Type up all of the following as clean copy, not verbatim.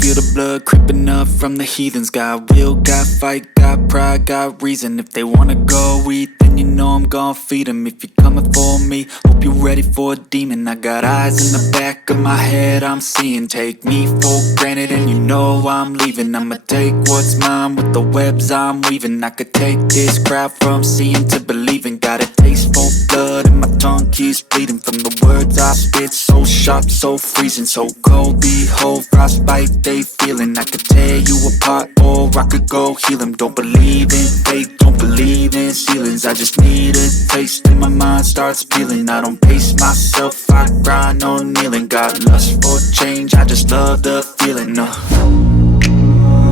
feel the blood creeping up from the heathens. Got will, got fight, got pride, got reason. If they wanna go eat, then you know I'm gon' feed them. If you're coming for me, hope you're ready for a demon. I got eyes in the back of my head, I'm seeing. Take me for granted and you know I'm leaving. I'ma take what's mine with the webs I'm weaving. I could take this crowd from seeing to believing. Got a taste for blood and my tongue keeps bleeding from the words I spit. So sharp, so freezing, so cold. Behold, frostbite they feeling. I could tear you apart or I could go heal them. Don't believe in fate, don't believe in ceilings. I just need a taste and my mind starts peeling. I don't pace myself, I grind on kneeling. Got lust for change, I just love the feeling.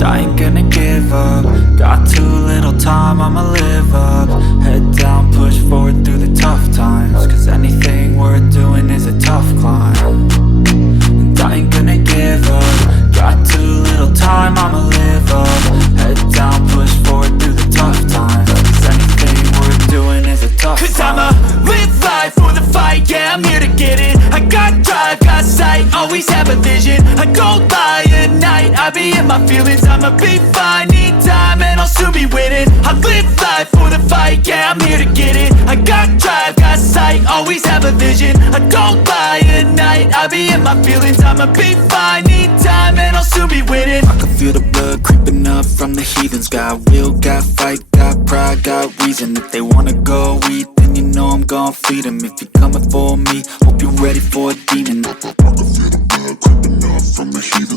I ain't gonna give up. Got too little time, I'ma live up. Head down, push forward through the tough times. Cause anything worth doing is a tough climb. And I ain't gonna give up. Got too little time, I'ma live up. Head down, push forward through the tough times. Cause anything worth doing is a tough climb. Cause I'ma live life for the fight, yeah, I'm here to get it. I got drive, got sight, always have a vision. I go by at night, I be in my feelings. I'ma be fine, need time and I'll soon be winning. I live life for the fight, yeah, I'm here to get it. I got drive, got sight, always have a vision. I go by at night, I be in my feelings. I'ma be fine, need time and I'll soon be winning. I can feel the blood creeping up from the heathens. Got will, got fight, got pride, got reason. If they wanna go eat, then you know I'm gon' feed them. If you're coming for me, hope you're ready for a demon. I can feel the blood creeping up from the heathens.